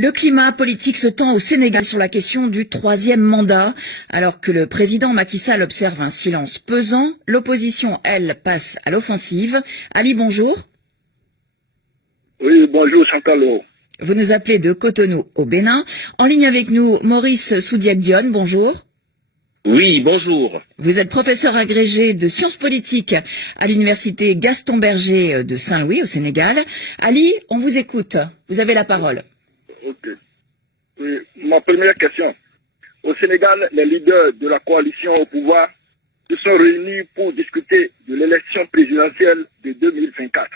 Le climat politique se tend au Sénégal sur la question du troisième mandat. Alors que le président Macky Sall observe un silence pesant, l'opposition, elle, passe à l'offensive. Ali, bonjour. Oui, bonjour Sankalo. Vous nous appelez de Cotonou au Bénin. En ligne avec nous, Maurice Soudiak-Dione, bonjour. Oui, bonjour. Vous êtes professeur agrégé de sciences politiques à l'université Gaston Berger de Saint-Louis au Sénégal. Ali, on vous écoute. Vous avez la parole. Ok. Oui, ma première question. Au Sénégal, les leaders de la coalition au pouvoir se sont réunis pour discuter de l'élection présidentielle de 2024.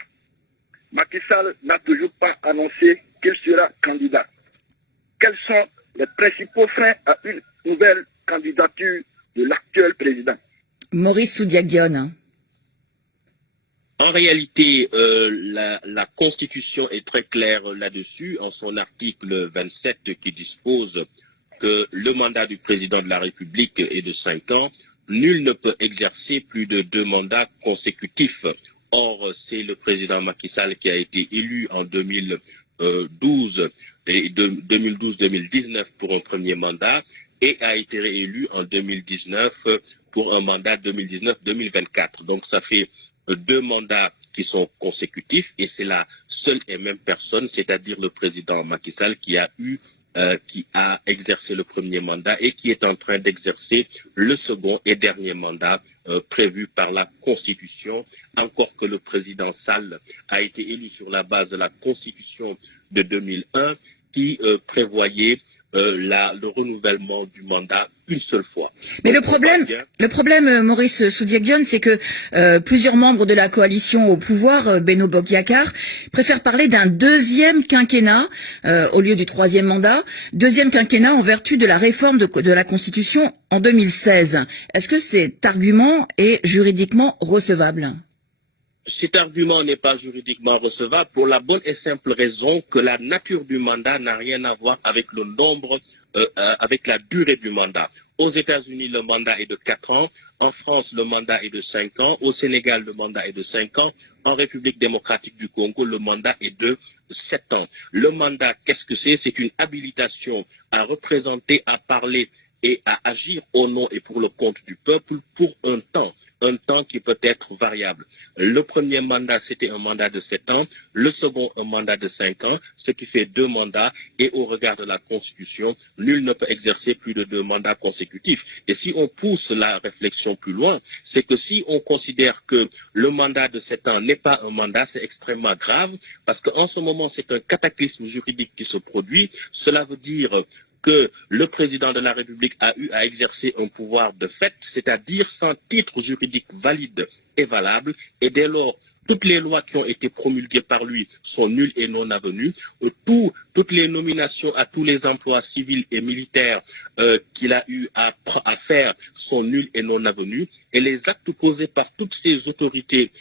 Macky Sall n'a toujours pas annoncé qu'il sera candidat. Quels sont les principaux freins à une nouvelle candidature de l'actuel président? Maurice Soudiak-Dione. En réalité, la Constitution est très claire là-dessus, en son article 27 qui dispose que le mandat du président de la République est de 5 ans. Nul ne peut exercer plus de 2 mandats consécutifs. Or, c'est le président Macky Sall qui a été élu en 2012 et 2012-2019 pour un premier mandat et a été réélu en 2019 pour un mandat 2019-2024. Donc, ça fait 2 mandats qui sont consécutifs et c'est la seule et même personne, c'est-à-dire le président Macky Sall, qui a exercé le premier mandat et qui est en train d'exercer le second et dernier mandat prévu par la Constitution, encore que le président Sall a été élu sur la base de la Constitution de 2001 qui prévoyait le renouvellement du mandat une seule fois. Mais le problème, Maurice Soudiak-Dione, c'est que plusieurs membres de la coalition au pouvoir, Benno Bokk Yakaar, préfèrent parler d'un deuxième quinquennat au lieu du troisième mandat, deuxième quinquennat en vertu de la réforme de la Constitution en 2016. Est-ce que cet argument est juridiquement recevable ? Cet argument n'est pas juridiquement recevable pour la bonne et simple raison que la nature du mandat n'a rien à voir avec le nombre, avec la durée du mandat. Aux États-Unis, le mandat est de 4 ans. En France, le mandat est de 5 ans. Au Sénégal, le mandat est de 5 ans. En République démocratique du Congo, le mandat est de 7 ans. Le mandat, qu'est-ce que c'est? C'est une habilitation à représenter, à parler et à agir au nom et pour le compte du peuple pour un temps qui peut être variable. Le premier mandat, c'était un mandat de 7 ans, le second, un mandat de 5 ans, ce qui fait 2 mandats, et au regard de la Constitution, nul ne peut exercer plus de 2 mandats consécutifs. Et si on pousse la réflexion plus loin, c'est que si on considère que le mandat de 7 ans n'est pas un mandat, c'est extrêmement grave, parce qu'en ce moment, c'est un cataclysme juridique qui se produit. Cela veut dire que le président de la République a eu à exercer un pouvoir de fait, c'est-à-dire sans titre juridique valide et valable, et dès lors, toutes les lois qui ont été promulguées par lui sont nulles et non avenues. Toutes les nominations à tous les emplois civils et militaires qu'il a eu à faire sont nulles et non avenues, et les actes posés par toutes ces autorités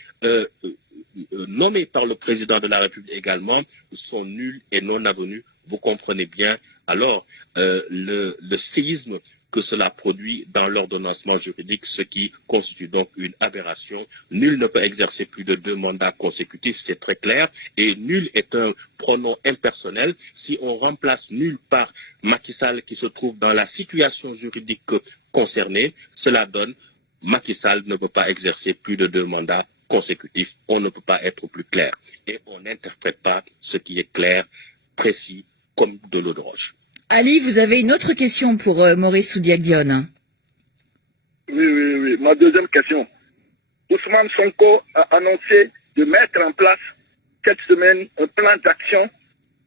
nommées par le président de la République également sont nuls et non avenus. Vous comprenez bien alors le séisme que cela produit dans l'ordonnancement juridique, ce qui constitue donc une aberration. Nul ne peut exercer plus de 2 mandats consécutifs, c'est très clair, et nul est un pronom impersonnel. Si on remplace nul par Macky Sall qui se trouve dans la situation juridique concernée, cela donne Macky Sall ne peut pas exercer plus de 2 mandats consécutifs. On ne peut pas être plus clair. Et on n'interprète pas ce qui est clair, précis, comme de l'eau de roche. Ali, vous avez une autre question pour Maurice Soudiak-Dione. Oui. Ma deuxième question. Ousmane Sonko a annoncé de mettre en place cette semaine un plan d'action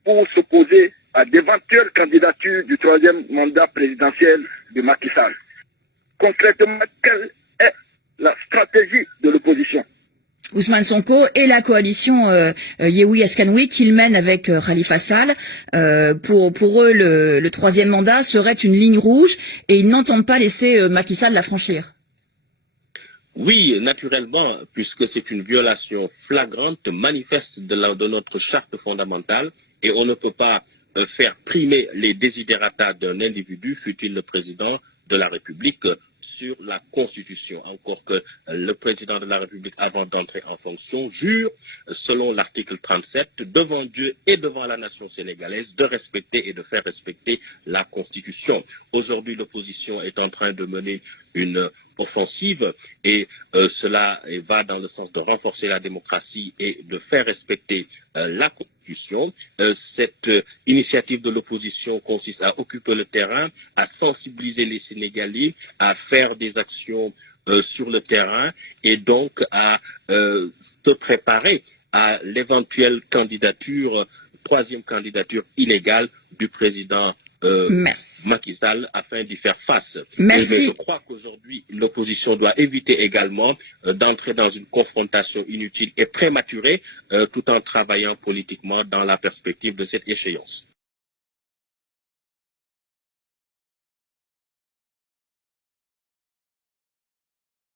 pour s'opposer à d'éventuelles candidatures du troisième mandat présidentiel de Macky Sall. Concrètement, quelle est la stratégie de l'opposition? Ousmane Sonko et la coalition Yewwi Askanui qu'il mène avec Khalifa Sall. Pour eux, le troisième mandat serait une ligne rouge et ils n'entendent pas laisser Macky Sall la franchir. Oui, naturellement, puisque c'est une violation flagrante, manifeste de notre charte fondamentale, et on ne peut pas faire primer les desiderata d'un individu, fût-il le président de la République, sur la Constitution. Encore que le président de la République, avant d'entrer en fonction, jure, selon l'article 37, devant Dieu et devant la nation sénégalaise, de respecter et de faire respecter la Constitution. Aujourd'hui, l'opposition est en train de mener une offensive et cela va dans le sens de renforcer la démocratie et de faire respecter la Constitution. Cette initiative de l'opposition consiste à occuper le terrain, à sensibiliser les Sénégalais, à faire des actions sur le terrain et donc à se préparer à l'éventuelle candidature, troisième candidature illégale du président Macky Sall afin d'y faire face. Merci. Mais je crois qu'aujourd'hui, l'opposition doit éviter également d'entrer dans une confrontation inutile et prématurée tout en travaillant politiquement dans la perspective de cette échéance.